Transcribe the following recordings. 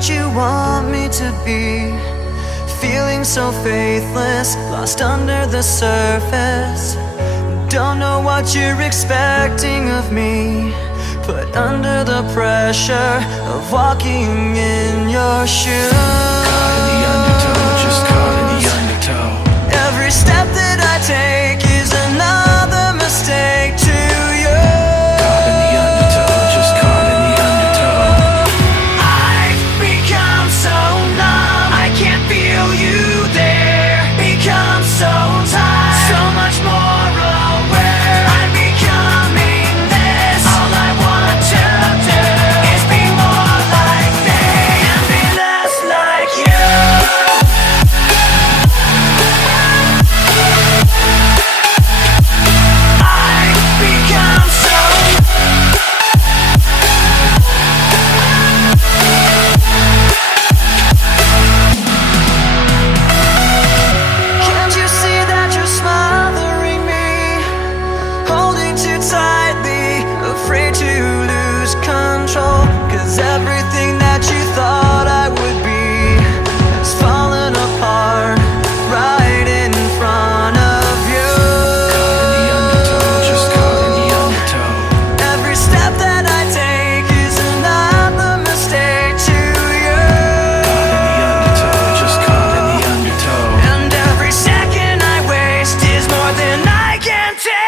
what you want me to be. Feeling so faithless, lost under the surface. Don't know what you're expecting of me, put under the pressure of walking in your shoes. Caught in the undertow, just caught in the undertow. Every step that I take is another mistake to you. Caught in the undertow, just caught in the undertow. I've become so numb, I can't feel you there. Become so tired, so much more aware. I'm becoming this. All I want to do is be more like me and be less like you. I've become so Can't you see that you're smothering me, holding too tightly, afraid to lose control? 'Cause everything that you thought I would be has fallen apart right in front of you. Caught in the undertow, just caught in the undertow. Every step that I take is another mistake to you. Caught in the undertow, just caught in the undertow. And every second I waste is more than I can take.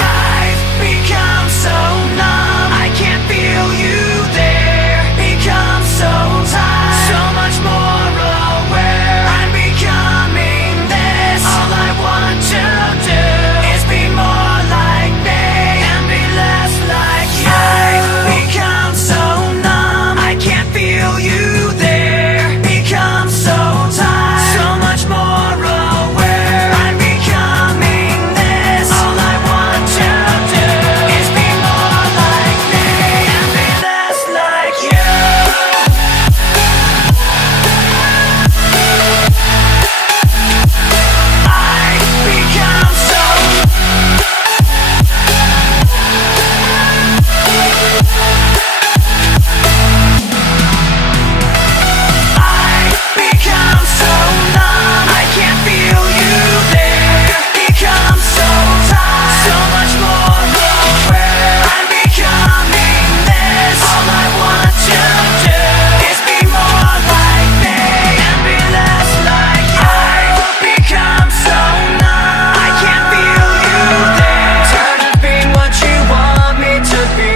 I've become so numb, I can't feel you there. Become so tired, so much more aware. I'm becoming this. All I want to do is be more like me and be less like you. I've become so numb, I can't feel you there. Become so tired, so much more aware. I'm becoming this. All I want to do is be more like me and be less like you. I've become so I've become so numb, I can't feel you there. Become so tired, so much more aware. I'm becoming this. All I want to do is be more like me and be less like you. I've become so numb, I can't feel you there. Tired of being what you want me to be.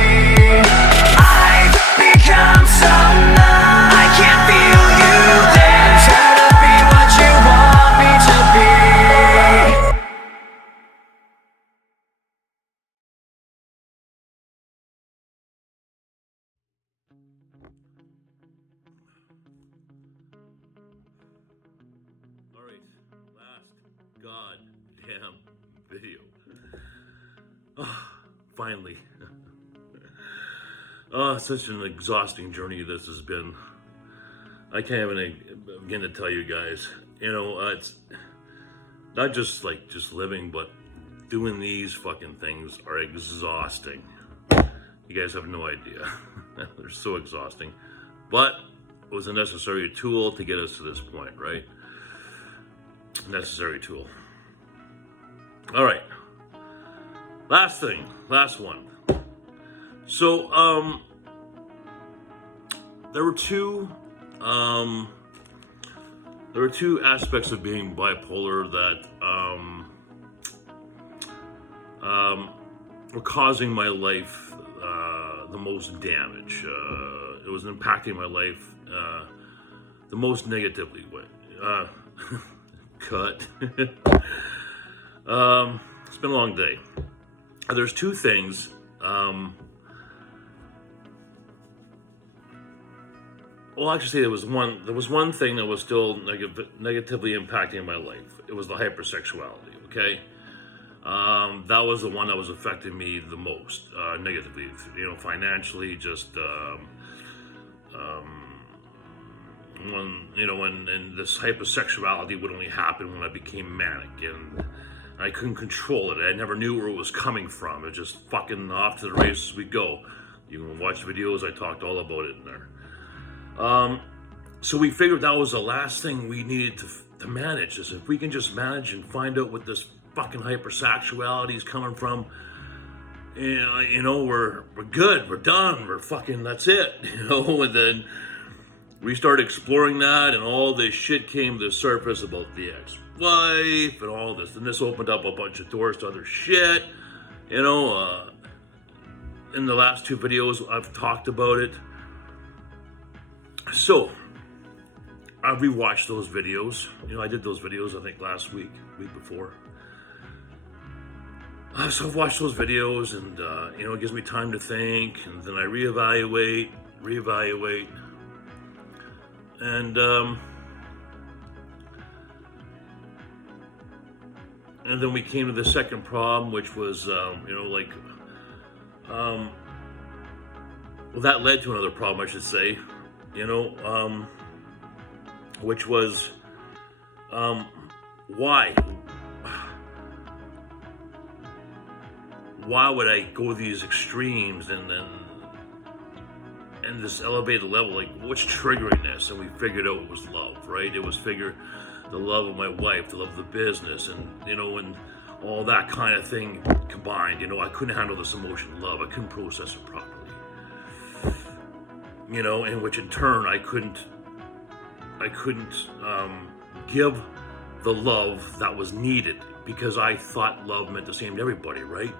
I've become so numb, I can't feel you there. Tired of being what you want me to be. All right, last goddamn video. Oh, finally. Oh, such an exhausting journey this has been. I can't even begin to tell you guys. You know, it's not just like just living, but doing these fucking things are exhausting. You guys have no idea. They're so exhausting. But it was a necessary tool to get us to this point, right? Necessary tool. All right. Last thing, last one. So, there were two aspects of being bipolar that were causing my life the most damage. It was impacting my life the most negatively. Cut. It's been a long day. There's two things. Well, actually, there was one thing that was still negatively impacting my life. It was the hypersexuality. Okay, that was the one that was affecting me the most negatively. You know, financially, just when this hypersexuality would only happen when I became manic, and I couldn't control it. I never knew where it was coming from. It was just fucking off to the races we go. You can watch videos. I talked all about it in there. So we figured that was the last thing we needed to manage. Is if we can just manage and find out what this fucking hypersexuality is coming from, we're good, we're done, we're fucking, that's it, and then we started exploring that, and all this shit came to the surface about the ex-wife and all this, and this opened up a bunch of doors to other shit, in the last 2 videos I've talked about it. So I rewatched those videos. I did those videos I think last week before. So I've watched those videos, and it gives me time to think, and then I reevaluate, and then we came to the second problem, which was that led to another problem, I should say, which was why would I go these extremes and this elevated level? Like, what's triggering this? And we figured out it was love, right? It was the love of my wife, the love of the business, and and all that kind of thing combined. I couldn't handle this emotion, love. I couldn't process it properly. And which in turn I couldn't give the love that was needed, because I thought love meant the same to everybody, right?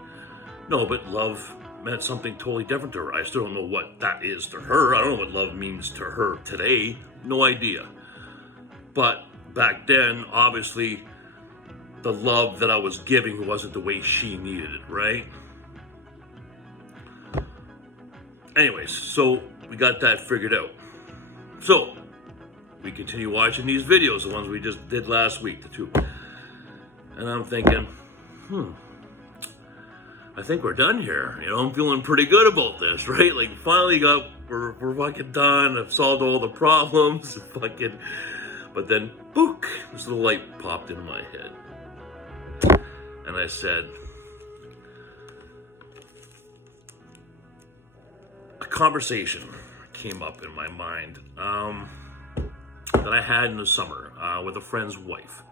No, but love meant something totally different to her. I still don't know what that is to her. I don't know what love means to her today. No idea. But back then, obviously, the love that I was giving wasn't the way she needed it, right? Anyways, so we got that figured out. So we continue watching these videos, the ones we just did last week, the 2. And I'm thinking, I think we're done here. I'm feeling pretty good about this, right? Like, finally we're fucking done. I've solved all the problems. But then, book, this little light popped in my head. And I said, a conversation came up in my mind that I had in the summer with a friend's wife.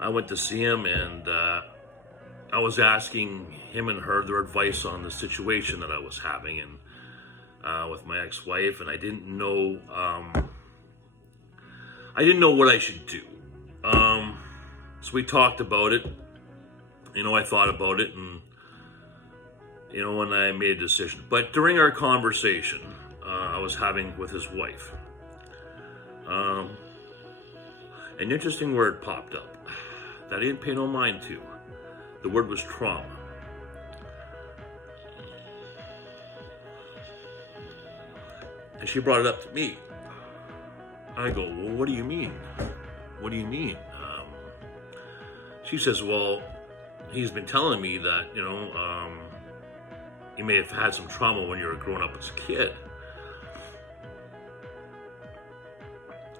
I went to see him, and I was asking him and her their advice on the situation that I was having and with my ex-wife, and I didn't know what I should do. So we talked about it. I thought about it, and when I made a decision. But during our conversation I was having with his wife, an interesting word popped up that I didn't pay no mind to. The word was trauma. And she brought it up to me. I go, well, what do you mean? What do you mean? She says, well, he's been telling me that, you may have had some trauma when you were growing up as a kid.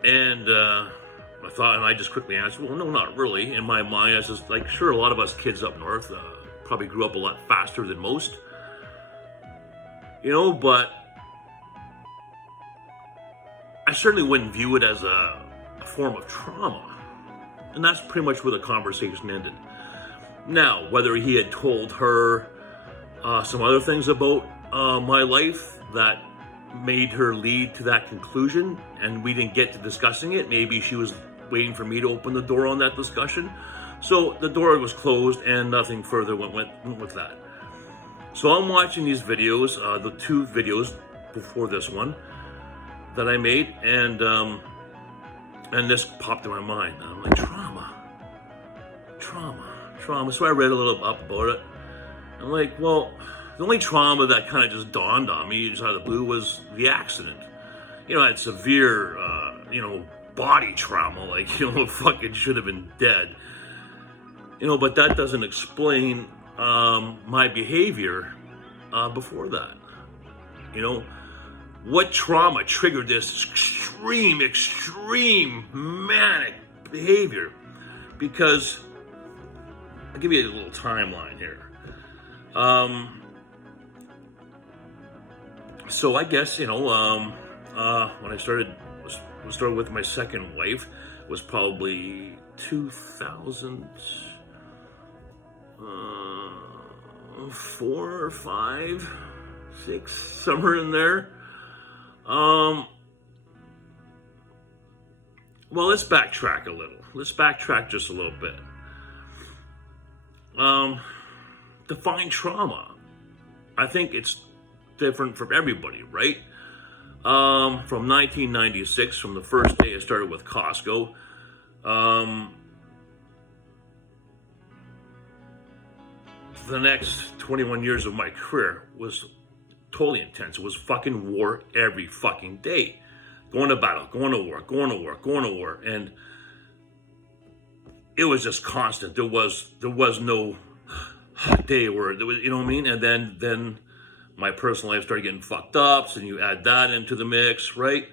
And I thought, and I just quickly answered, well, no, not really. In my mind, I was just like, sure, a lot of us kids up north probably grew up a lot faster than most. But I certainly wouldn't view it as a form of trauma. And that's pretty much where the conversation ended. Now, whether he had told her some other things about my life that made her lead to that conclusion, and we didn't get to discussing it, maybe she was waiting for me to open the door on that discussion. So the door was closed, and nothing further went with that. So I'm watching these videos, the 2 videos before this one that I made, and this popped in my mind. I'm like, trauma. So I read a little up about it. I'm like, well, the only trauma that kind of just dawned on me just out of the blue was the accident. I had severe, body trauma, like, fucking should have been dead. But that doesn't explain my behavior before that. What trauma triggered this extreme manic behavior? Because I'll give you a little timeline here. So I guess, when I started with my second wife was probably 2004 or 5, 6, somewhere in there. Well, let's backtrack a little. Let's backtrack just a little bit. Define trauma. I think it's different for everybody, right? From 1996, from the first day I started with Costco, the next 21 years of my career was totally intense. It was fucking war every fucking day. Going to battle, going to war, going to war, going to war. And it was just constant. There was no day where there was, you know what I mean? And then my personal life started getting fucked up, so you add that into the mix, right?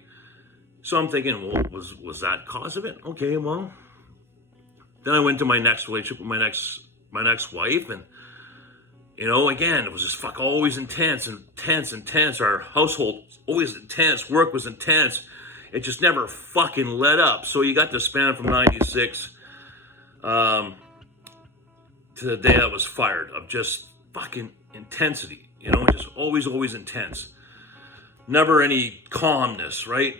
So I'm thinking, well, was that cause of it? Okay, well. Then I went to my next relationship with my next wife, and you know, again, it was just always intense. Our household always intense. Work was intense. It just never fucking let up. So you got the span from 96 to the day I was fired of just fucking intensity. You know, just always intense. Never any calmness, right?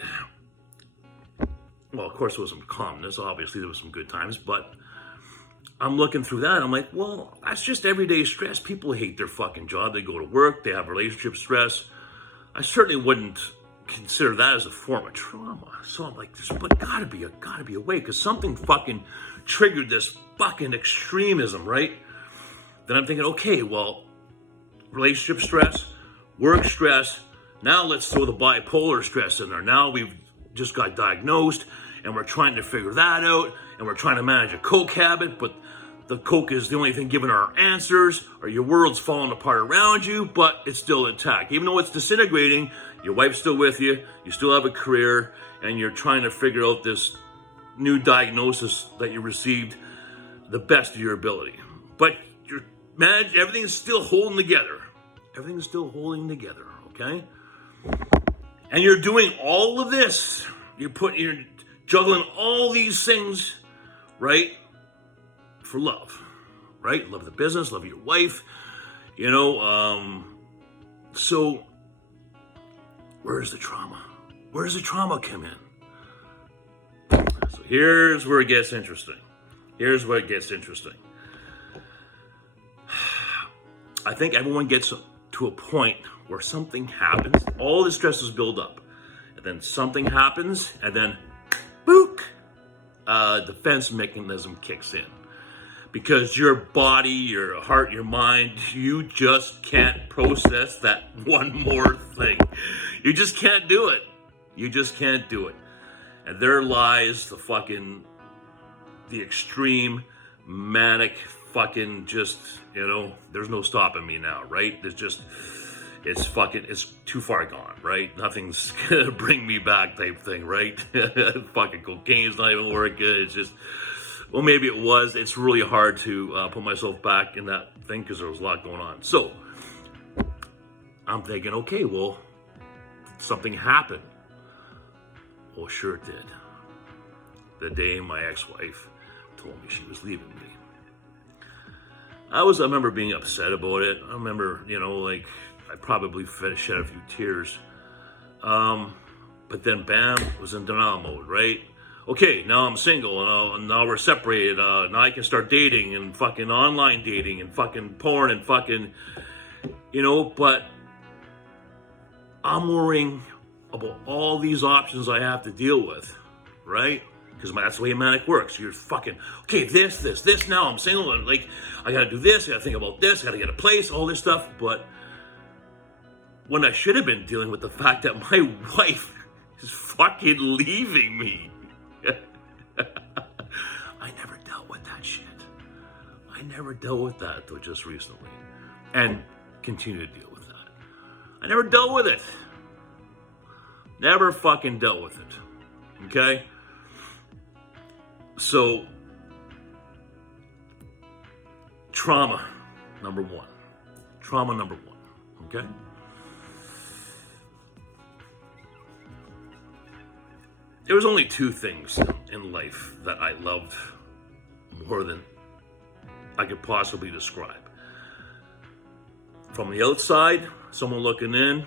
Well, of course there was some calmness. Obviously there was some good times, but I'm looking through that. I'm like, well, that's just everyday stress. People hate their fucking job. They go to work. They have relationship stress. I certainly wouldn't consider that as a form of trauma. So I'm like, there's gotta be a way, because something fucking triggered this fucking extremism, right? Then I'm thinking, okay, well, relationship stress, work stress. Now let's throw the bipolar stress in there. Now we've just got diagnosed, and we're trying to figure that out, and we're trying to manage a coke habit, but the coke is the only thing giving our answers, or your world's falling apart around you, but it's still intact. Even though it's disintegrating, your wife's still with you, you still have a career, and you're trying to figure out this new diagnosis that you received the best of your ability. But everything's still holding together. Everything's still holding together, okay? And you're doing all of this. You're juggling all these things, right? For love, right? Love the business, love your wife, you know. So where's the trauma? Where does the trauma come in? So here's where it gets interesting. I think everyone gets to a point where something happens, all the stresses build up, and then something happens, and then book, defense mechanism kicks in. Because your body, your heart, your mind, you just can't process that one more thing. You just can't do it. And there lies the extreme, manic, fucking just, you know, there's no stopping me now, right? It's too far gone, right? Nothing's gonna bring me back type thing, right? Fucking cocaine's not even working. It's just, well, maybe it was. It's really hard to put myself back in that thing because there was a lot going on. So I'm thinking, okay, well, something happened. Well, sure it did. The day my ex-wife told me she was leaving me. I remember being upset about it. I remember, you know, like, I probably shed a few tears. But then, bam, was in denial mode, right? Okay, now I'm single, and now we're separated. Now I can start dating and fucking online dating and fucking porn and fucking, you know, but I'm worrying about all these options I have to deal with, right? Because that's the way manic works. You're fucking, okay, this, now I'm single, and like, I gotta do this, I gotta think about this, I gotta get a place, all this stuff, but when I should have been dealing with the fact that my wife is fucking leaving me. I never dealt with that shit. I never dealt with that until just recently. And continue to deal with that. I never dealt with it. Never fucking dealt with it. Okay? So, trauma number one. Okay? there was only two things in life that I loved more than I could possibly describe. From the outside, someone looking in,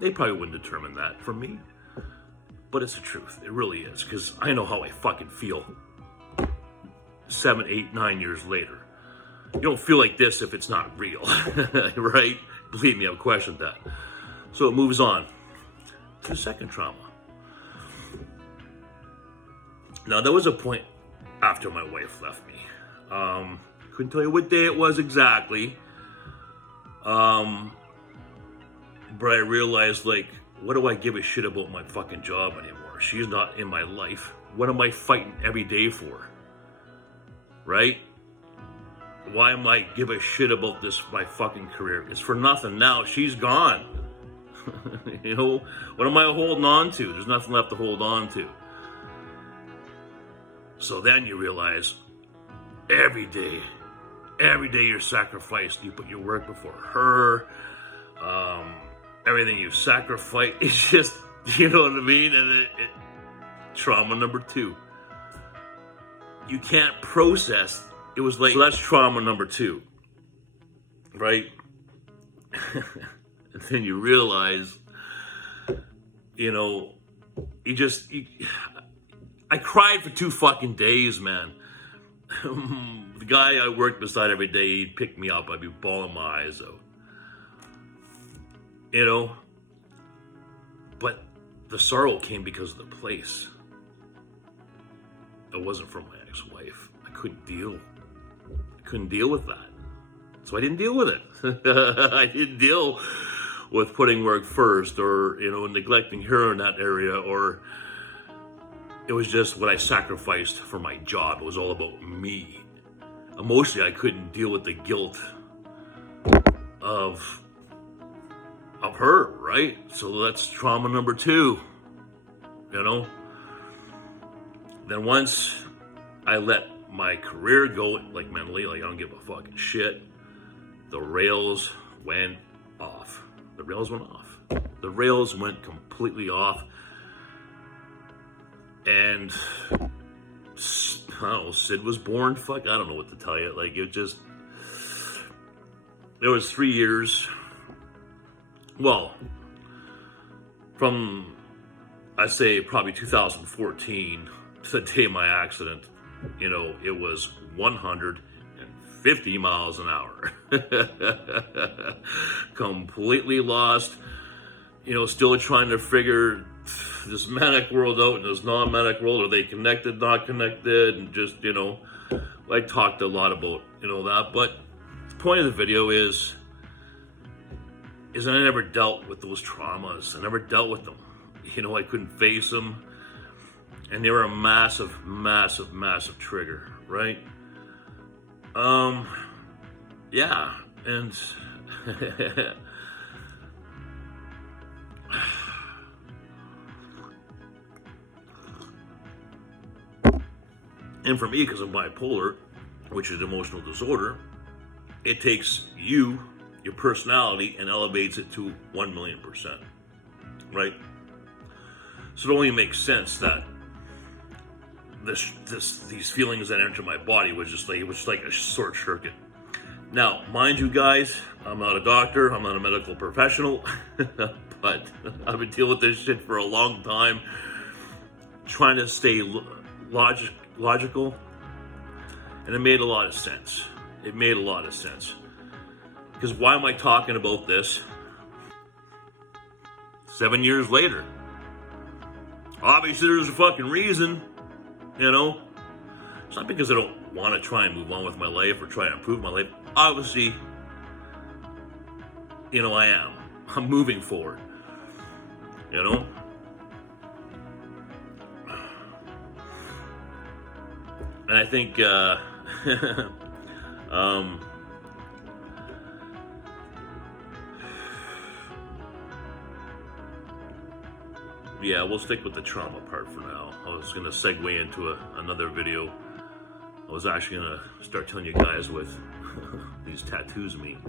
they probably wouldn't determine that for me. But it's the truth. It really is. Because I know how I fucking feel 7, 8, 9 years later. You don't feel like this if it's not real. Right? Believe me, I've questioned that. So it moves on to the second trauma. Now, there was a point after my wife left me. Couldn't tell you what day it was exactly. But I realized, like, what do I give a shit about my fucking job anymore? She's not in my life. What am I fighting every day for? Right? Why am I give a shit about this, my fucking career? It's for nothing now. She's gone. You know, what am I holding on to? There's nothing left to hold on to. So then you realize every day you're sacrificed. You put your work before her. Everything you sacrifice, it's just, you know what I mean? And trauma number 2. You can't process. It was like, so that's trauma number 2, right? And then you realize, you know, I cried for 2 fucking days, man. The guy I worked beside every day, he'd pick me up. I'd be bawling my eyes out. You know? But the sorrow came because of the place. It wasn't from my ex-wife. I couldn't deal with that. So I didn't deal with it. I didn't deal with putting work first, or, you know, neglecting her in that area, or it was just what I sacrificed for my job. It was all about me. Emotionally, I couldn't deal with the guilt of her, right? So that's trauma number 2, you know? Then once I let my career go, like mentally, like I don't give a fucking shit, the rails went off. The rails went off. The rails went completely off. And I don't know, Sid was born. Fuck, I don't know what to tell you. Like, it just, there was 3 years. Well, from, I say probably 2014 to the day of my accident, you know, it was 150 miles an hour. Completely lost, you know, still trying to figure this manic world out and this non-manic world. Are they connected, not connected? And just, you know, I talked a lot about, you know, that. But the point of the video is I never dealt with those traumas. I never dealt with them. You know, I couldn't face them. And they were a massive, massive, massive trigger, right? Yeah, and and for me, because I'm bipolar, which is emotional disorder, it takes you, your personality, and elevates it to 1,000,000%, right? So it only makes sense that these feelings that enter my body was just like, it was like a short circuit. Now, mind you guys, I'm not a doctor, I'm not a medical professional, but I've been dealing with this shit for a long time, trying to stay logical, and it made a lot of sense. It made a lot of sense. Because why am I talking about this 7 years later? Obviously, there's a fucking reason, you know? It's not because I don't want to try and move on with my life or try and improve my life. Obviously, you know, I am. I'm moving forward, you know? And I think, yeah, we'll stick with the trauma part for now. I was going to segue into another video. I was actually going to start telling you guys what these tattoos mean.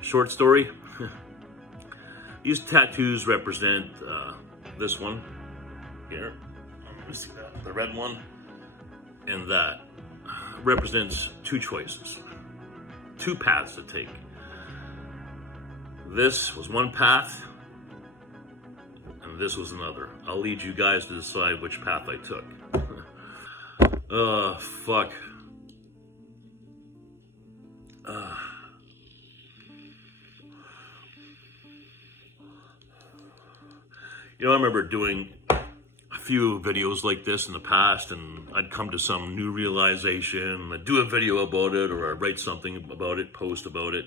Short story. These tattoos represent this one here, let me see that, the red one, and that represents two choices, two paths to take. This was one path, and this was another. I'll lead you guys to decide which path I took. Fuck. You know, I remember doing a few videos like this in the past, and I'd come to some new realization, I'd do a video about it, or I'd write something about it, post about it,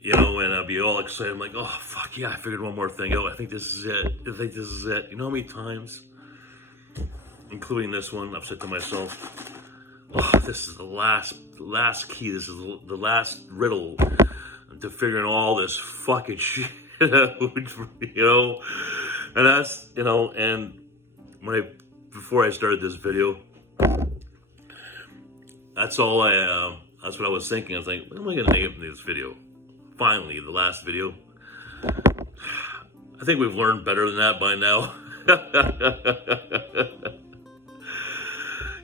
you know, and I'd be all excited. I'm like, oh, fuck yeah, I figured one more thing out. I think this is it. I think this is it. You know how many times, including this one, I've said to myself, oh, this is the last key. This is the last riddle to figuring all this fucking shit out, you know? And that's, you know, and before I started this video, that's what I was thinking. I was like, what am I going to name this video? Finally, the last video. I think we've learned better than that by now.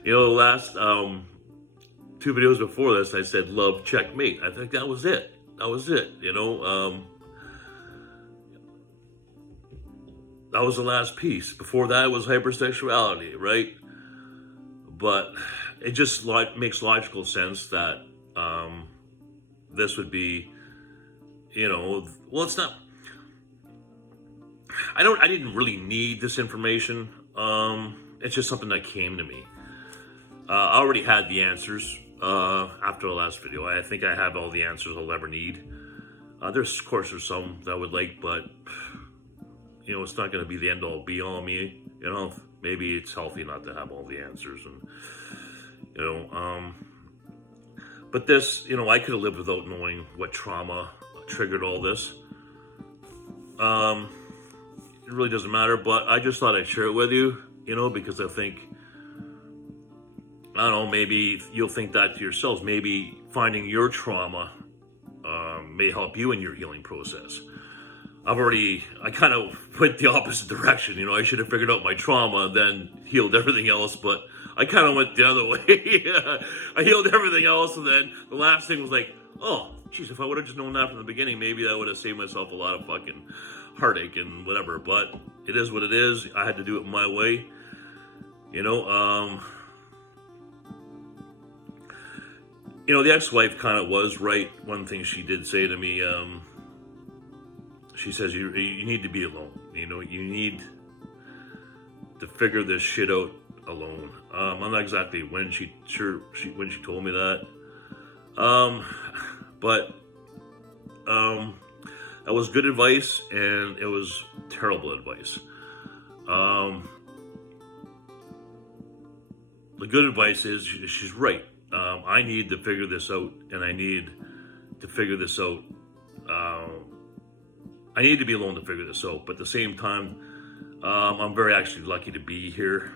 You know, the last two videos before this, I said love checkmate. I think that was it. That was it, you know. That was the last piece. Before that was hypersexuality, right? But it just makes logical sense that this would be, you know, well, it's not. I didn't really need this information. It's just something that came to me. I already had the answers after the last video. I think I have all the answers I'll ever need. Of course, there's some that I would like, but you know, it's not going to be the end all be all me. You know, maybe it's healthy not to have all the answers, and you know, but this, you know, I could have lived without knowing what trauma triggered all this. It really doesn't matter, but I just thought I'd share it with you, you know, because I think, I don't know, maybe you'll think that to yourselves. Maybe finding your trauma may help you in your healing process. I kind of went the opposite direction. You know, I should have figured out my trauma and then healed everything else, but I kind of went the other way. I healed everything else, and then the last thing was like, oh, geez, if I would have just known that from the beginning, maybe that would have saved myself a lot of fucking heartache and whatever. But it is what it is. I had to do it my way. You know, the ex-wife kind of was right. One thing she did say to me, she says, you need to be alone. You know, you need to figure this shit out alone. I'm not exactly when she told me that. But that was good advice, and it was terrible advice. The good advice is she's right. I need to figure this out, and I need to figure this out. I need to be alone to figure this out, but at the same time, I'm very actually lucky to be here.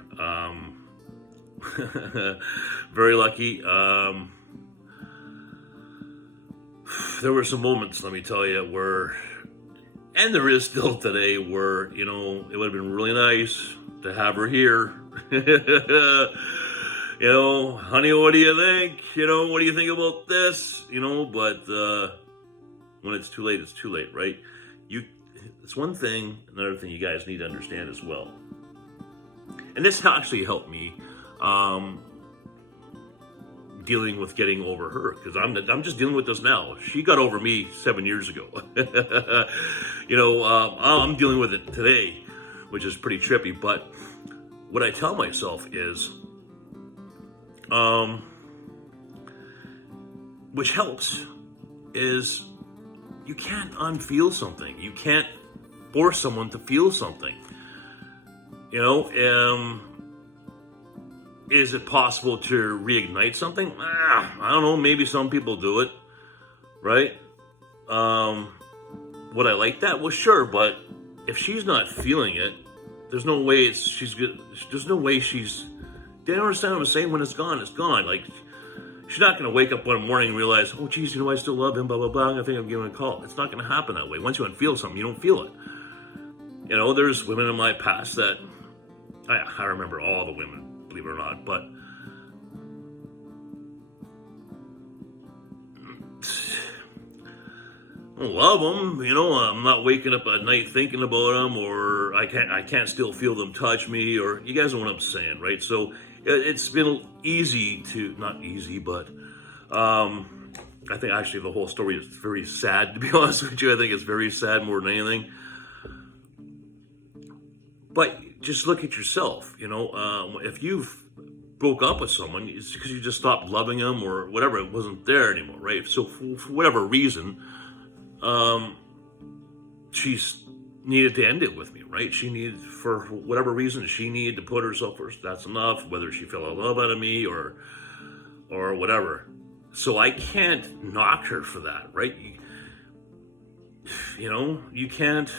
Very lucky. There were some moments, let me tell you, where, and there is still today, where, you know, it would have been really nice to have her here. You know, honey, what do you think? You know, what do you think about this? You know, but when it's too late, it's too late, right? It's one thing, another thing you guys need to understand as well. And this actually helped me dealing with getting over her, because I'm just dealing with this now. She got over me 7 years ago. You know, I'm dealing with it today, which is pretty trippy. But what I tell myself is, which helps, is you can't unfeel something. You can't force someone to feel something. You know, is it possible to reignite something? I don't know. Maybe some people do it, right? Would I like that? Well, sure, but if she's not feeling it, there's no way she's good. There's no way she's. They don't understand what I'm saying. When it's gone, it's gone. Like, she's not going to wake up one morning and realize, oh, geez, you know, I still love him, blah, blah, blah. I think I'm giving a call. It's not going to happen that way. Once you unfeel something, you don't feel it. You know, there's women in my past that I remember all the women, believe it or not, but I love them. You know, I'm not waking up at night thinking about them, or I can't still feel them touch me, or you guys know what I'm saying, right? So it's been easy to, not easy, but I think actually the whole story is very sad, to be honest with you. I think it's very sad more than anything. But just look at yourself, you know, if you've broke up with someone, it's because you just stopped loving them or whatever, it wasn't there anymore, right? So for whatever reason, she's needed to end it with me, right? She needed, for whatever reason, she needed to put herself first. That's enough, whether she fell in love out of me or whatever. So I can't knock her for that, right? You know, you can't,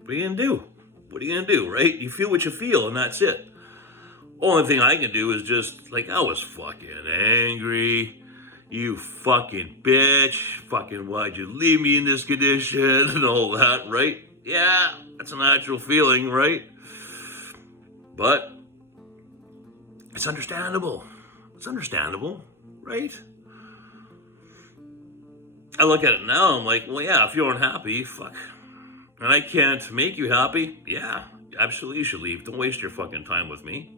what are you gonna do? What are you gonna do, right? You feel what you feel, and that's it. Only thing I can do is just, like, I was fucking angry. You fucking bitch. Fucking why'd you leave me in this condition and all that, right? Yeah, that's a natural feeling, right? But it's understandable. It's understandable, right? I look at it now, I'm like, well, yeah, if you're unhappy, fuck. And I can't make you happy, yeah, absolutely you should leave. Don't waste your fucking time with me.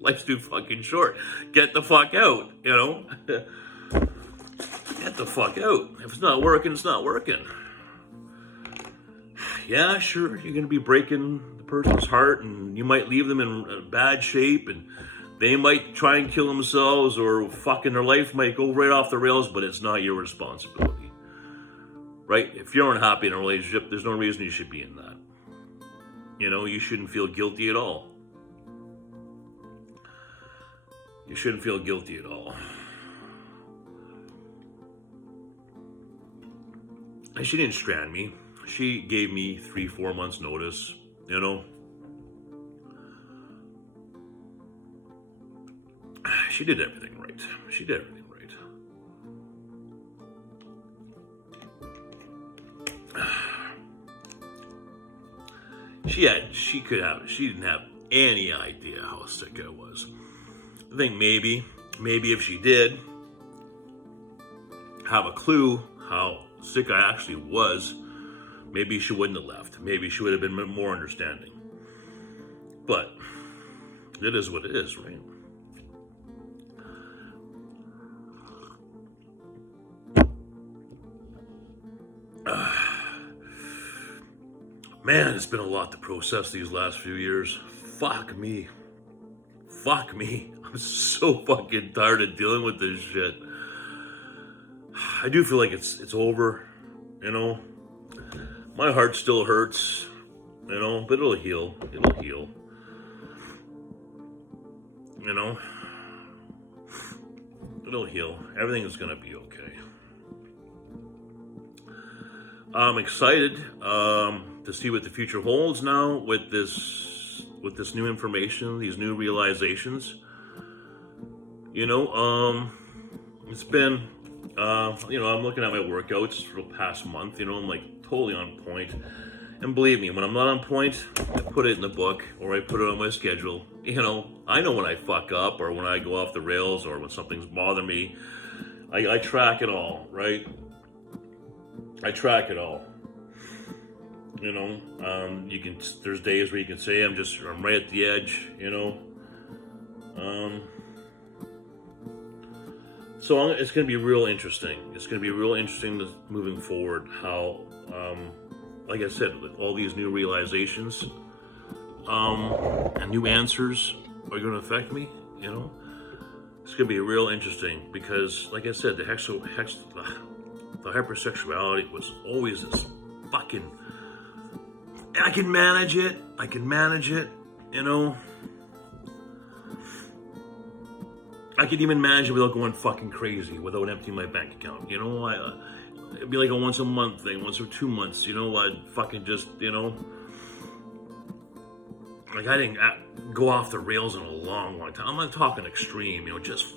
Life's too fucking short. Get the fuck out, you know? Get the fuck out. If it's not working, it's not working. Yeah, sure, you're gonna be breaking the person's heart, and you might leave them in bad shape, and they might try and kill themselves, or fucking their life might go right off the rails, but it's not your responsibility. Right? If you're unhappy in a relationship, there's no reason you should be in that. You know, you shouldn't feel guilty at all. You shouldn't feel guilty at all. And she didn't strand me. She gave me 3-4 months notice, you know. She did everything right. She did everything right. She didn't have any idea how sick I was. I think maybe if she did have a clue how sick I actually was, maybe she wouldn't have left. Maybe she would have been more understanding. But it is what it is, right? Man, it's been a lot to process these last few years. Fuck me. Fuck me. I'm so fucking tired of dealing with this shit. I do feel like it's over, you know. My heart still hurts, you know, but it'll heal. It'll heal. You know? It'll heal. Everything is gonna be okay. I'm excited to see what the future holds now with this new information, these new realizations. You know, it's been, you know, I'm looking at my workouts for the past month. You know, I'm like totally on point. And believe me, when I'm not on point, I put it in the book or I put it on my schedule. You know, I know when I fuck up or when I go off the rails or when something's bothering me. I track it all, right? I track it all. You know, there's days where you can say I'm right at the edge, you know. So it's going to be real interesting. It's going to be real interesting moving forward how, like I said, with all these new realizations and new answers are going to affect me, you know. It's going to be real interesting because, like I said, the hypersexuality was always this fucking, I can manage it, you know. I could even manage it without going fucking crazy, without emptying my bank account, you know. It'd be like a once a month thing, once or 2 months, you know. I'd fucking just, you know, like I didn't go off the rails in a long time. I'm not talking extreme, you know, just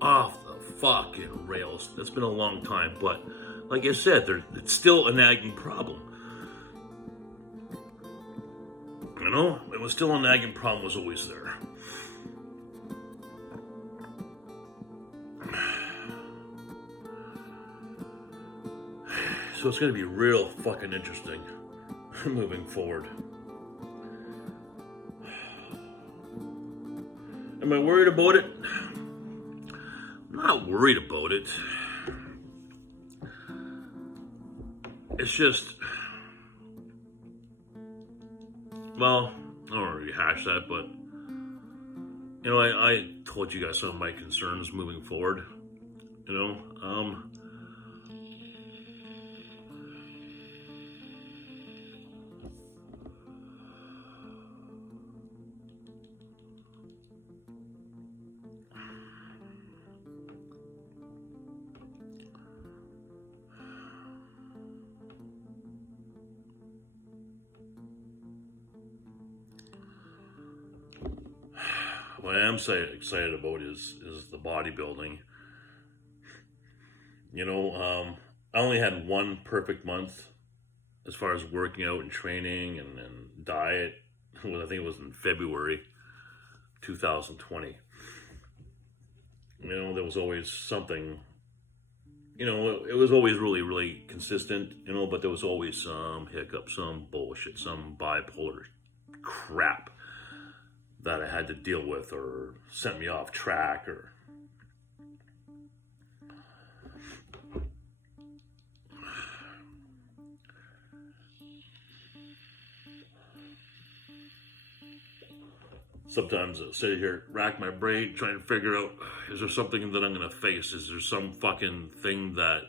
off the fucking rails. That's been a long time, but like I said, it's still a nagging problem. You know, it was still a nagging problem, was always there. So it's going to be real fucking interesting moving forward. Am I worried about it? I'm not worried about it. It's just, well, I don't want to rehash that, but you know, I told you guys some of my concerns moving forward. You know, what I am excited about is the bodybuilding. You know, I only had one perfect month as far as working out and training and diet. Well, I think it was in February 2020. You know, there was always something, you know, it was always really, really consistent, you know, but there was always some hiccup, some bullshit, some bipolar crap that I had to deal with or sent me off track or sometimes I sit here, rack my brain, trying to figure out, is there something that I'm going to face? Is there some fucking thing that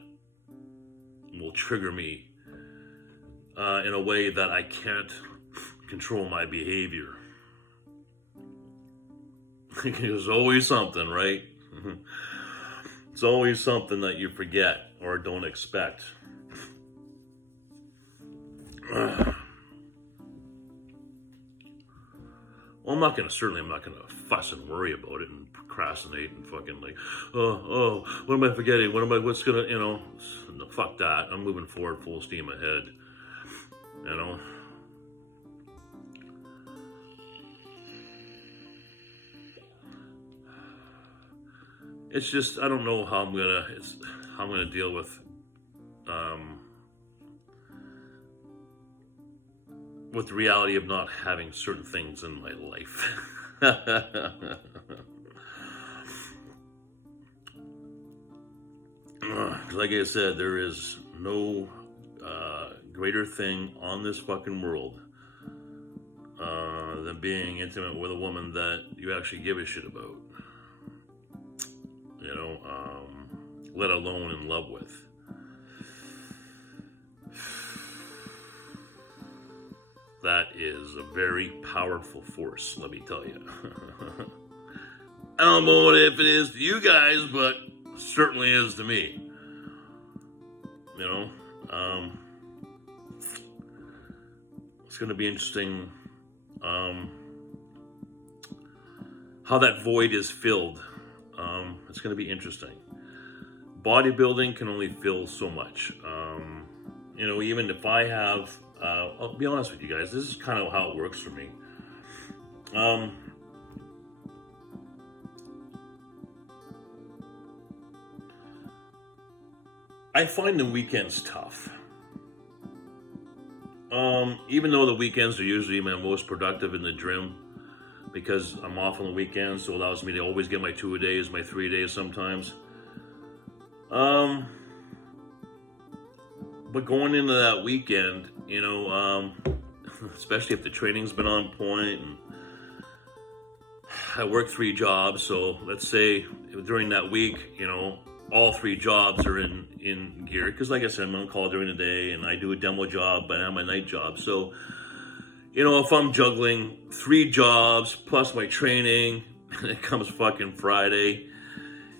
will trigger me in a way that I can't control my behavior? There's always something, right? It's always something that you forget or don't expect. Well, I'm not gonna fuss and worry about it and procrastinate and fucking like, oh, what am I forgetting? What's gonna, you know, fuck that. I'm moving forward full steam ahead, you know? It's just, I don't know how I'm gonna deal with the reality of not having certain things in my life. Like I said, there is no greater thing on this fucking world than being intimate with a woman that you actually give a shit about. You know, let alone in love with. That is a very powerful force, let me tell you. I don't know if it is to you guys, but certainly is to me. You know, it's going to be interesting how that void is filled. It's going to be interesting. Bodybuilding can only fill so much. You know, even if I have, I'll be honest with you guys, this is kind of how it works for me. I find the weekends tough. Even though the weekends are usually my most productive in the gym, because I'm off on the weekends, so it allows me to always get my 2-a-days, my 3-a-days sometimes. But going into that weekend, you know, especially if the training's been on point, and I work 3 jobs, so let's say during that week, you know, all 3 jobs are in gear, because like I said, I'm on call during the day, and I do a demo job, but I have my night job, so, you know, if I'm juggling 3 jobs plus my training, and it comes fucking Friday,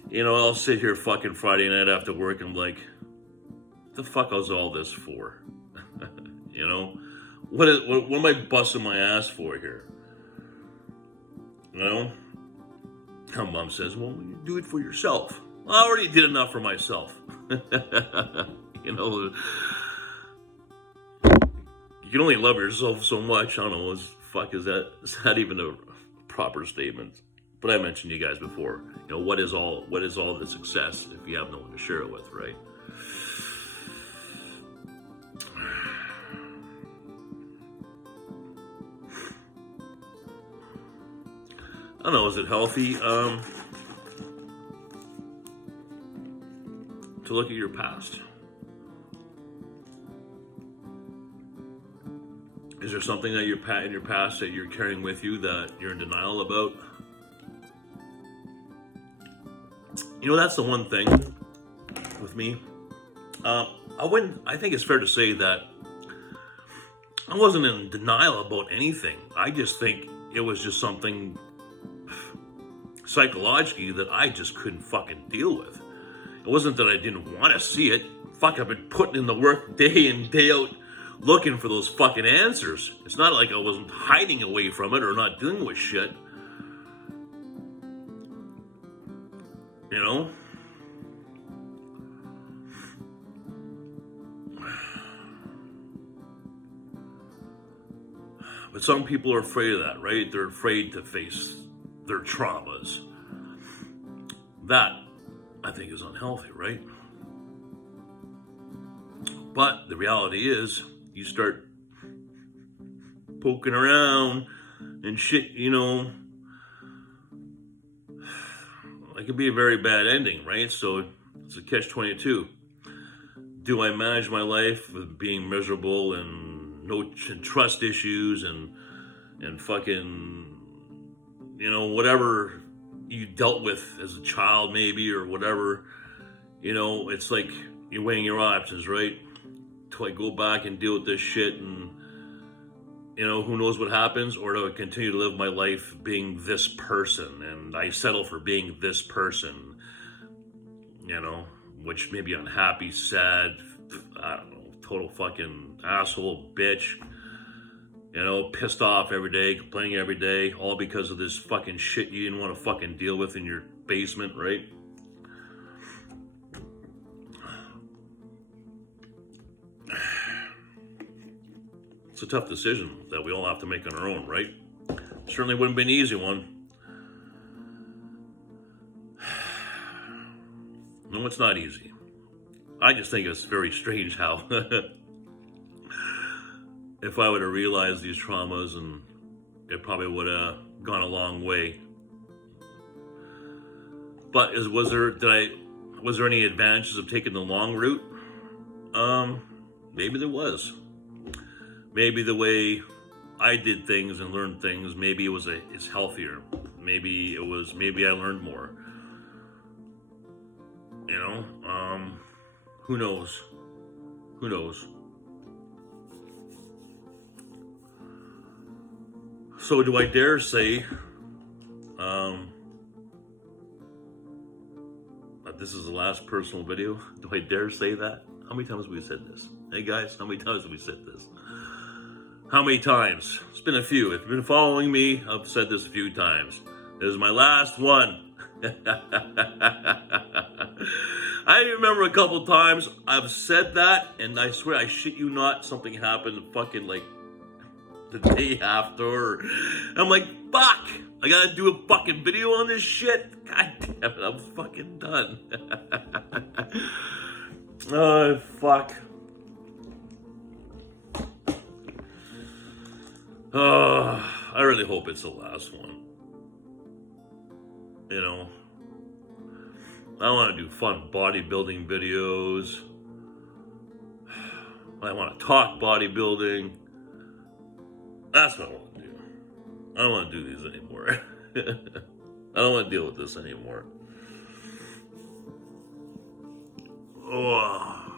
you know, I'll sit here fucking Friday night after work and I'm like, what the fuck was all this for? You know, what am I busting my ass for here? You know, my mom says, well, you do it for yourself. Well, I already did enough for myself. You know, you can only love yourself so much. I don't know, it's fuck is that? Is that even a proper statement? But I mentioned you guys before. You know, what is all the success if you have no one to share it with, right? I don't know, is it healthy to look at your past? Is there something that in your past that you're carrying with you that you're in denial about? You know, that's the one thing with me. I think it's fair to say that I wasn't in denial about anything. I just think it was just something psychologically that I just couldn't fucking deal with. It wasn't that I didn't want to see it. Fuck, I've been putting in the work day in, day out, looking for those fucking answers. It's not like I wasn't hiding away from it or not dealing with shit. You know? But some people are afraid of that, right? They're afraid to face their traumas. That, I think, is unhealthy, right? But the reality is, you start poking around and shit, you know, it could be a very bad ending, right? So it's a catch-22. Do I manage my life with being miserable and and trust issues and fucking, you know, whatever you dealt with as a child maybe or whatever, you know, it's like you're weighing your options, right? Do I go back and deal with this shit and, you know, who knows what happens? Or do I continue to live my life being this person and I settle for being this person, you know, which may be unhappy, sad, I don't know, total fucking asshole, bitch, you know, pissed off every day, complaining every day, all because of this fucking shit you didn't want to fucking deal with in your basement, right? It's a tough decision that we all have to make on our own, right? Certainly wouldn't be an easy one. No, it's not easy. I just think it's very strange how if I would have realized these traumas, and it probably would have gone a long way. But was there any advantages of taking the long route? Maybe there was. Maybe the way I did things and learned things, maybe it's healthier. Maybe I learned more. You know, who knows? Who knows? So do I dare say that this is the last personal video? Do I dare say that? How many times have we said this? Hey guys, how many times have we said this? How many times? It's been a few. If you've been following me, I've said this a few times. This is my last one. I remember a couple times I've said that, and I swear, I shit you not, something happened fucking like the day after. I'm like, fuck, I gotta do a fucking video on this shit. God damn it, I'm fucking done. Oh, fuck. I really hope it's the last one. You know, I want to do fun bodybuilding videos. I want to talk bodybuilding. That's what I want to do. I don't want to do these anymore. I don't want to deal with this anymore. Oh,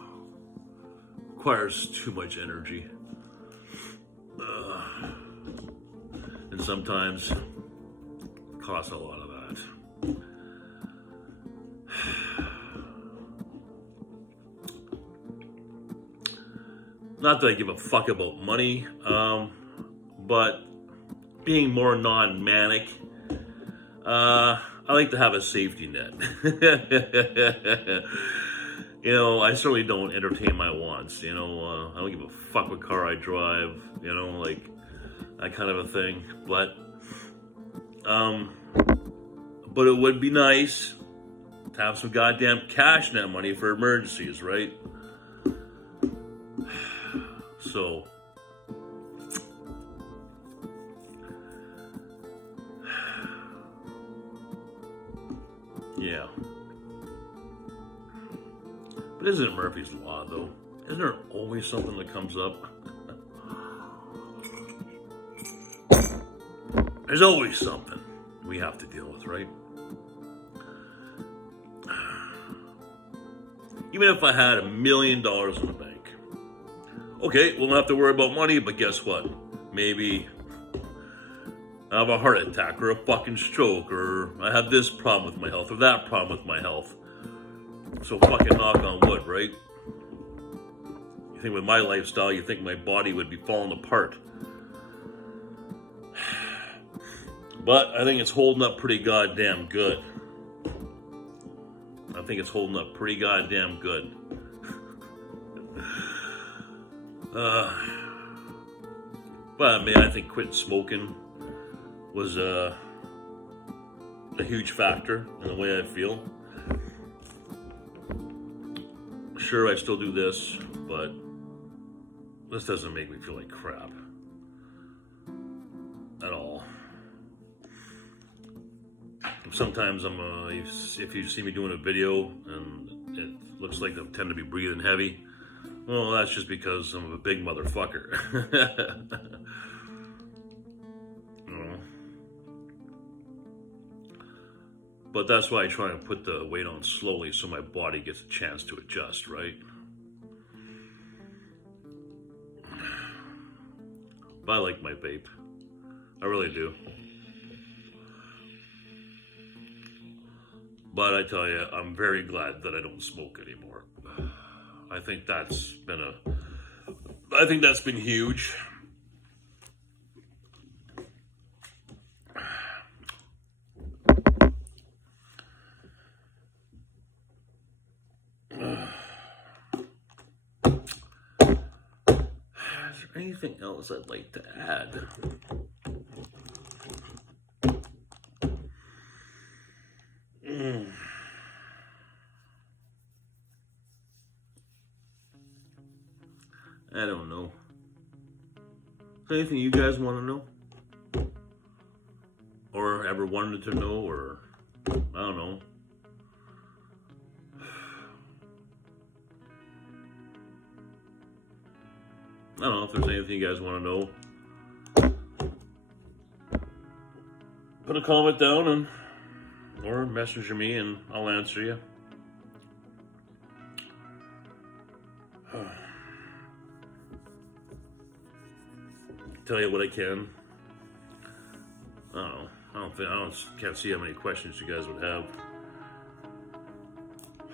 requires too much energy. And sometimes it costs a lot of that. Not that I give a fuck about money, but being more non-manic, I like to have a safety net. You know, I certainly don't entertain my wants. You know, I don't give a fuck what car I drive. You know, like, that kind of a thing. But it would be nice to have some goddamn cash in that money for emergencies, right? So, yeah. But isn't it Murphy's Law, though? Isn't there always something that comes up? There's always something we have to deal with, right? Even if I had $1 million in the bank. Okay, we'll have to worry about money, but guess what? Maybe I have a heart attack or a fucking stroke, or I have this problem with my health or that problem with my health. So fucking knock on wood, right? You think with my lifestyle, you think my body would be falling apart. But I think it's holding up pretty goddamn good. I think it's holding up pretty goddamn good. But I mean, I think quitting smoking was a huge factor in the way I feel. Sure, I still do this, but this doesn't make me feel like crap at all. Sometimes if you see me doing a video and it looks like I tend to be breathing heavy, well, that's just because I'm a big motherfucker. You know? But that's why I try and put the weight on slowly so my body gets a chance to adjust, right? But I like my vape. I really do. But I tell you, I'm very glad that I don't smoke anymore. I think that's been huge. Is there anything else I'd like to add? I don't know. Is there anything you guys want to know? Or ever wanted to know, or I don't know. I don't know if there's anything you guys want to know. Put a comment down or messenger me and I'll answer you. Tell you what I can. I don't know. Can't see how many questions you guys would have. I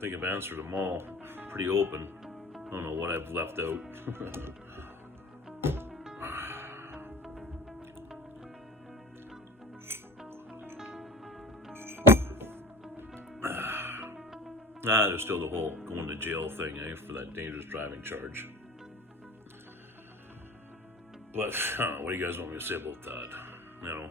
think I've answered them all pretty open. I don't know what I've left out. There's still the whole going to jail thing, for that dangerous driving charge. But, I don't know, what do you guys want me to say about that? You know?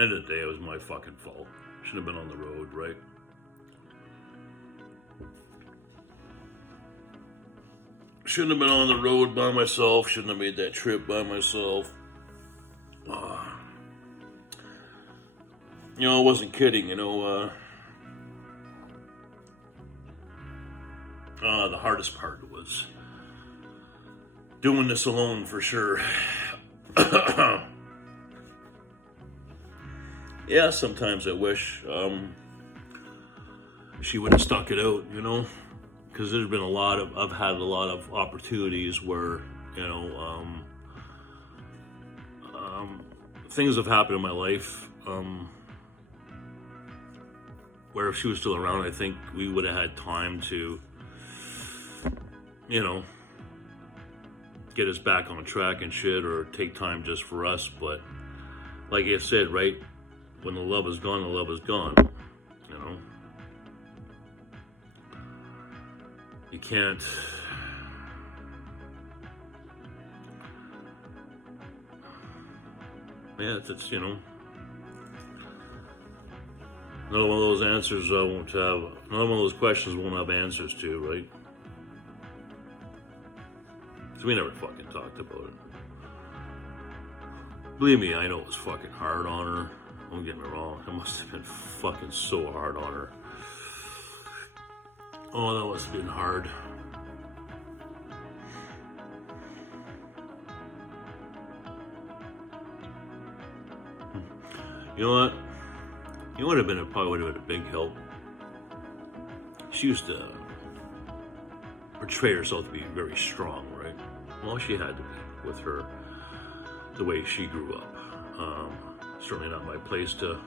End of the day, it was my fucking fault. Shouldn't have been on the road, right? Shouldn't have been on the road by myself. Shouldn't have made that trip by myself. I wasn't kidding, the hardest part was doing this alone for sure. Yeah, sometimes I wish she would have stuck it out, because there's been I've had a lot of opportunities where, things have happened in my life, where if she was still around, I think we would have had time to, get us back on track and shit, or take time just for us. But like I said, right, when the love is gone, the love is gone, You can't. Yeah, it's you know. Another one of those answers won't have. Another one of those questions won't have answers to, right? So we never fucking talked about it. Believe me, I know it was fucking hard on her. Don't get me wrong. It must have been fucking so hard on her. Oh, that must have been hard. You know what? It would have been probably would have been a big help. She used to portray herself to be very strong, right? Well, she had to be with her, the way she grew up. Certainly not my place to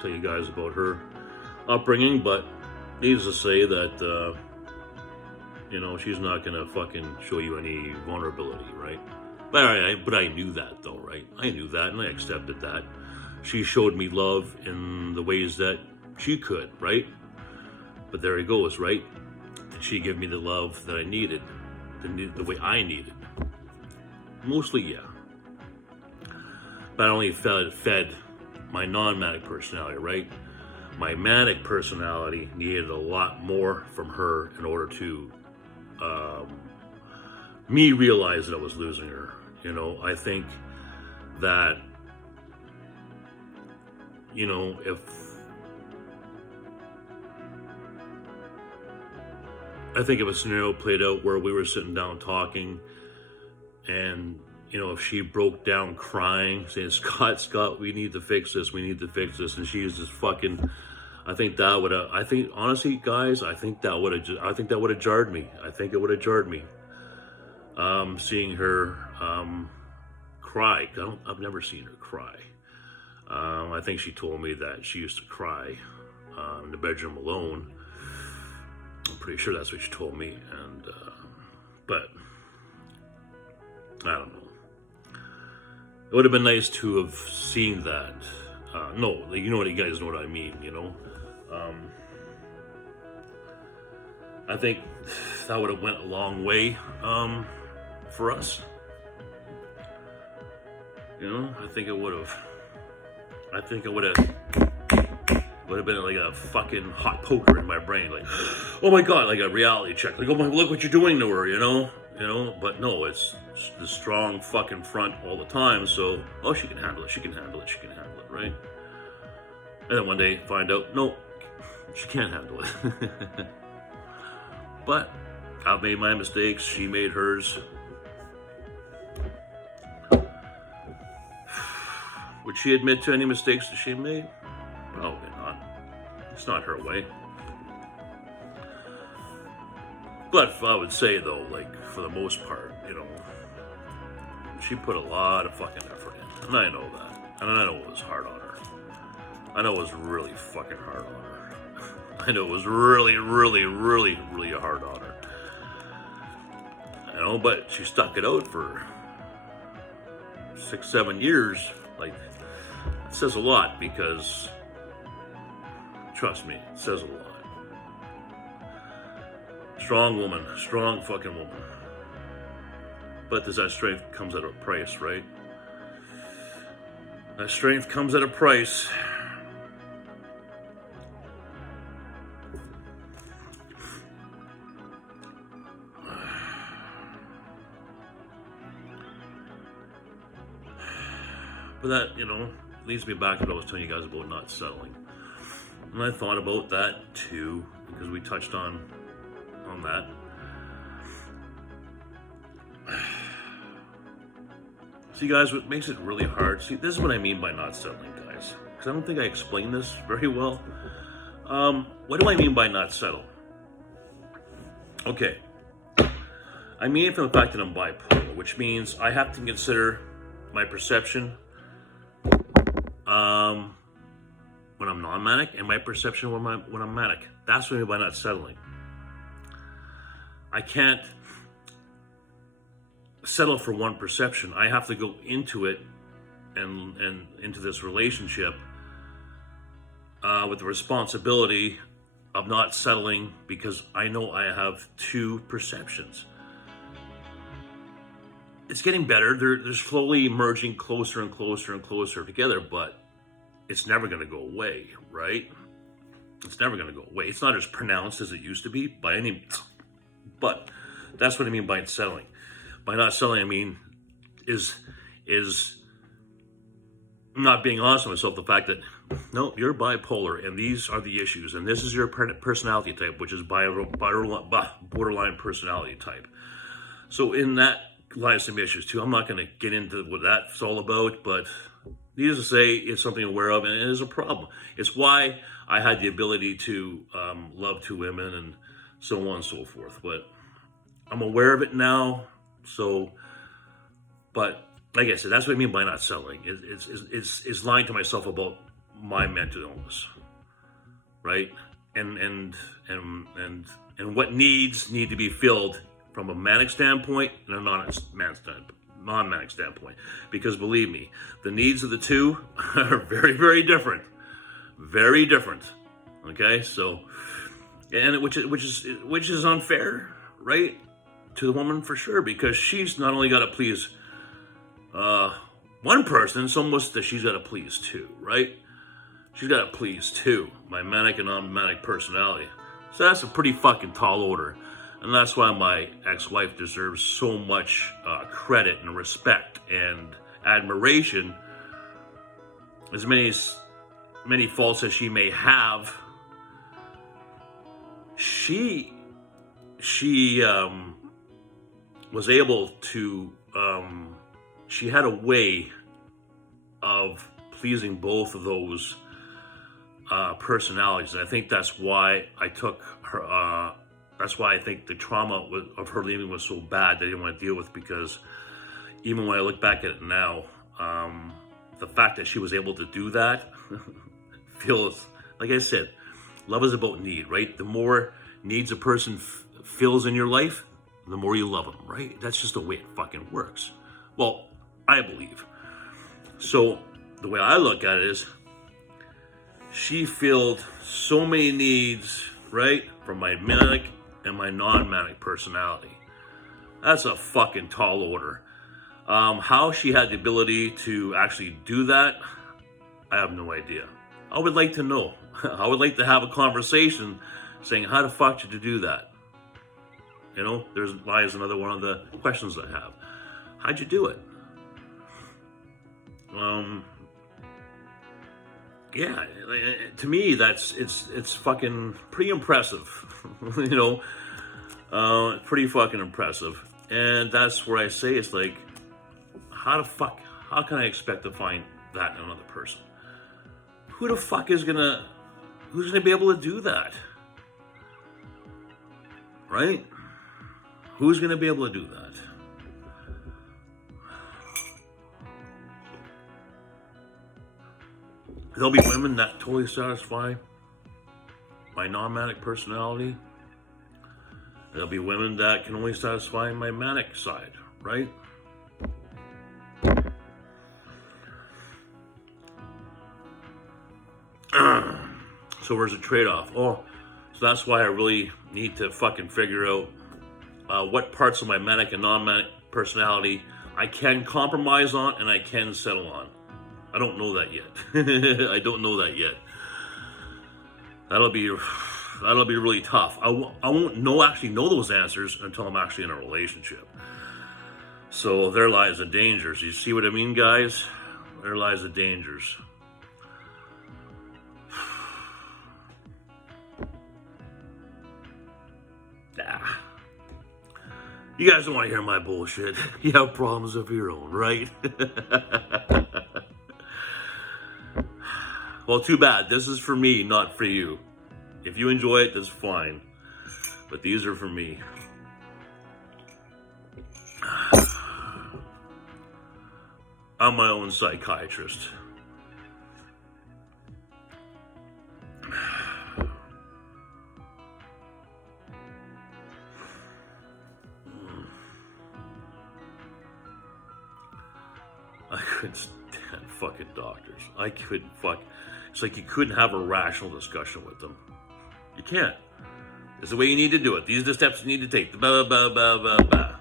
tell you guys about her upbringing, but needless to say that, you know, she's not gonna fucking show you any vulnerability, right? But I knew that though, right? I knew that and I accepted that. She showed me love in the ways that she could, right? But there it goes, right? Did she give me the love that I needed, the way I needed? Mostly, yeah. But I only fed my non-manic personality, right? My manic personality needed a lot more from her in order to me realize that I was losing her. You know, I think that, you know, if a scenario played out where we were sitting down talking and, you know, if she broke down crying, saying, Scott, we need to fix this, and she was just fucking, I think honestly, guys, I think that would have jarred me. I think it would have jarred me. Seeing her cry. I've never seen her cry. I think she told me that she used to cry in the bedroom alone. I'm pretty sure that's what she told me, and but I don't know. It would have been nice to have seen that. No, like, you know what, you guys know what I mean, you know. I think that would have went a long way for us. You know, I think it would have been like a fucking hot poker in my brain, like, oh my god, like a reality check, like, oh my, look what you're doing to her, you know. But no, it's the strong fucking front all the time. So, oh, she can handle it, right? And then one day find out, no, she can't handle it. But I've made my mistakes, she made hers. Would she admit to any mistakes that she made? Probably not. It's not her way. But I would say though, like, for the most part, you know, she put a lot of fucking effort in. And I know that. And I know it was hard on her. I know it was really fucking hard on her. I know it was really, really, really, really hard on her. You know, but she stuck it out for 6-7 years. Like, it says a lot, because trust me, it says a lot. Strong woman, strong fucking woman. But that strength comes at a price, right? That strength comes at a price. But that, you know, leads me back to what I was telling you guys about not settling. And I thought about that too, because we touched on that. See, guys, what makes it really hard, see, this is what I mean by not settling, guys, because I don't think I explained this very well. What do I mean by not settle? Okay. I mean it from the fact that I'm bipolar, which means I have to consider my perception when I'm non-manic and my perception when I'm manic. That's what I mean by not settling. I can't settle for one perception. I have to go into it and into this relationship with the responsibility of not settling because I know I have two perceptions. It's getting better. They're slowly merging closer and closer and closer together, but it's never going to go away, right? It's never going to go away. It's not as pronounced as it used to be by any means. But that's what I mean by settling. By not settling, I mean is not being honest with myself. The fact that no, you're bipolar, and these are the issues, and this is your personality type, which is borderline personality type. So in that lies some issues too. I'm not going to get into what that's all about, but needless to say, it's something I'm aware of, and it is a problem. It's why I had the ability to love two women and so on and so forth. But I'm aware of it now. So, but like I said, that's what I mean by not settling. It's lying to myself about my mental illness, right? And what needs need to be filled from a manic standpoint and a non-manic standpoint. Because believe me, the needs of the two are very, very different. Very different. Okay, so, and which is unfair, right, to the woman for sure, because she's not only got to please one person, it's almost that she's got to please two, right? She's got to please two, my manic and non-manic personality. So that's a pretty fucking tall order. And that's why my ex-wife deserves so much credit and respect and admiration. As many faults as she may have, she was able to, she had a way of pleasing both of those personalities. And I think that's why I took her, that's why I think the trauma of her leaving was so bad that I didn't want to deal with, because even when I look back at it now, the fact that she was able to do that feels, like I said, love is about need, right? The more needs a person fills in your life, the more you love them, right? That's just the way it fucking works. Well, I believe. So the way I look at it is, she filled so many needs, right? From my manic and my non-manic personality. That's a fucking tall order. How she had the ability to actually do that, I have no idea. I would like to know. I would like to have a conversation saying, how the fuck did you do that? You know, there's lies another one of the questions I have. How'd you do it? Yeah, to me, it's fucking pretty impressive. You know, pretty fucking impressive. And that's where I say it's like, how can I expect to find that in another person? Who the fuck who's gonna be able to do that? Right? Who's gonna be able to do that? There'll be women that totally satisfy my non-manic personality. There'll be women that can only satisfy my manic side, right? So where's the trade-off? Oh, so that's why I really need to fucking figure out what parts of my manic and non-manic personality I can compromise on and I can settle on. I don't know that yet. I don't know that yet. That'll be really tough. I won't actually know those answers until I'm actually in a relationship. So there lies the dangers. You see what I mean, guys? There lies the dangers. You guys don't want to hear my bullshit. You have problems of your own, right? Well, too bad. This is for me, not for you. If you enjoy it, that's fine. But these are for me. I'm my own psychiatrist. I couldn't stand fucking doctors. It's like you couldn't have a rational discussion with them. You can't. This is the way you need to do it. These are the steps you need to take. Blah, blah, blah, blah, blah.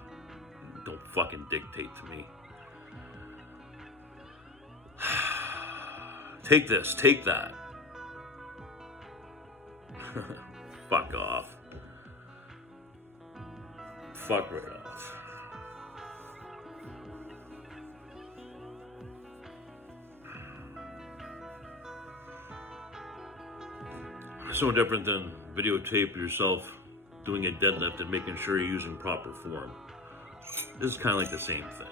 Don't fucking dictate to me. Take this, take that. Fuck off. Fuck right off. It's no different than videotape yourself doing a deadlift and making sure you're using proper form. This is kind of like the same thing.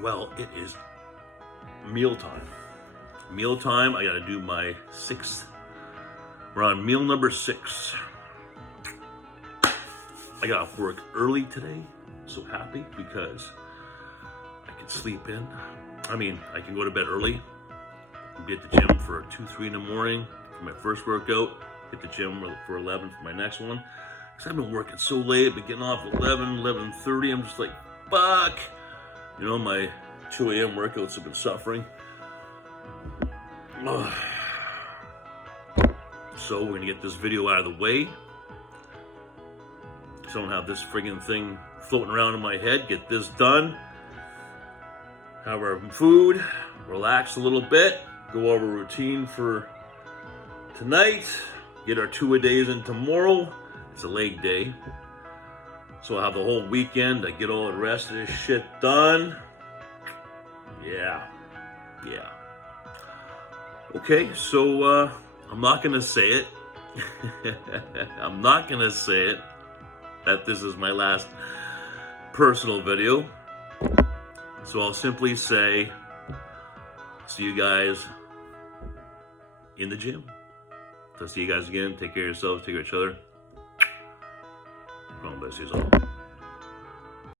Well, it is mealtime. Mealtime, I gotta do my 6th. We're on meal number 6. I got off work early today. So happy because I can sleep in. I mean, I can go to bed early. Be at the gym for 2, 3 in the morning for my first workout. Hit the gym for 11 for my next one. Because I've been working so late. I've been getting off at 11, 11:30. I'm just like, fuck. You know, my 2 a.m. workouts have been suffering. Ugh. So we're going to get this video out of the way. So I don't have this friggin' thing floating around in my head. Get this done. Have our food. Relax a little bit. Go over routine for tonight. Get our 2-a-days in tomorrow. It's a leg day. So I'll have the whole weekend to get all the rest of this shit done. Yeah. Okay, so I'm not gonna say it. I'm not gonna say it that this is my last personal video. So I'll simply say, see you guys in the gym. So see you guys again. Take care of yourselves. Take care of each other. God bless you all.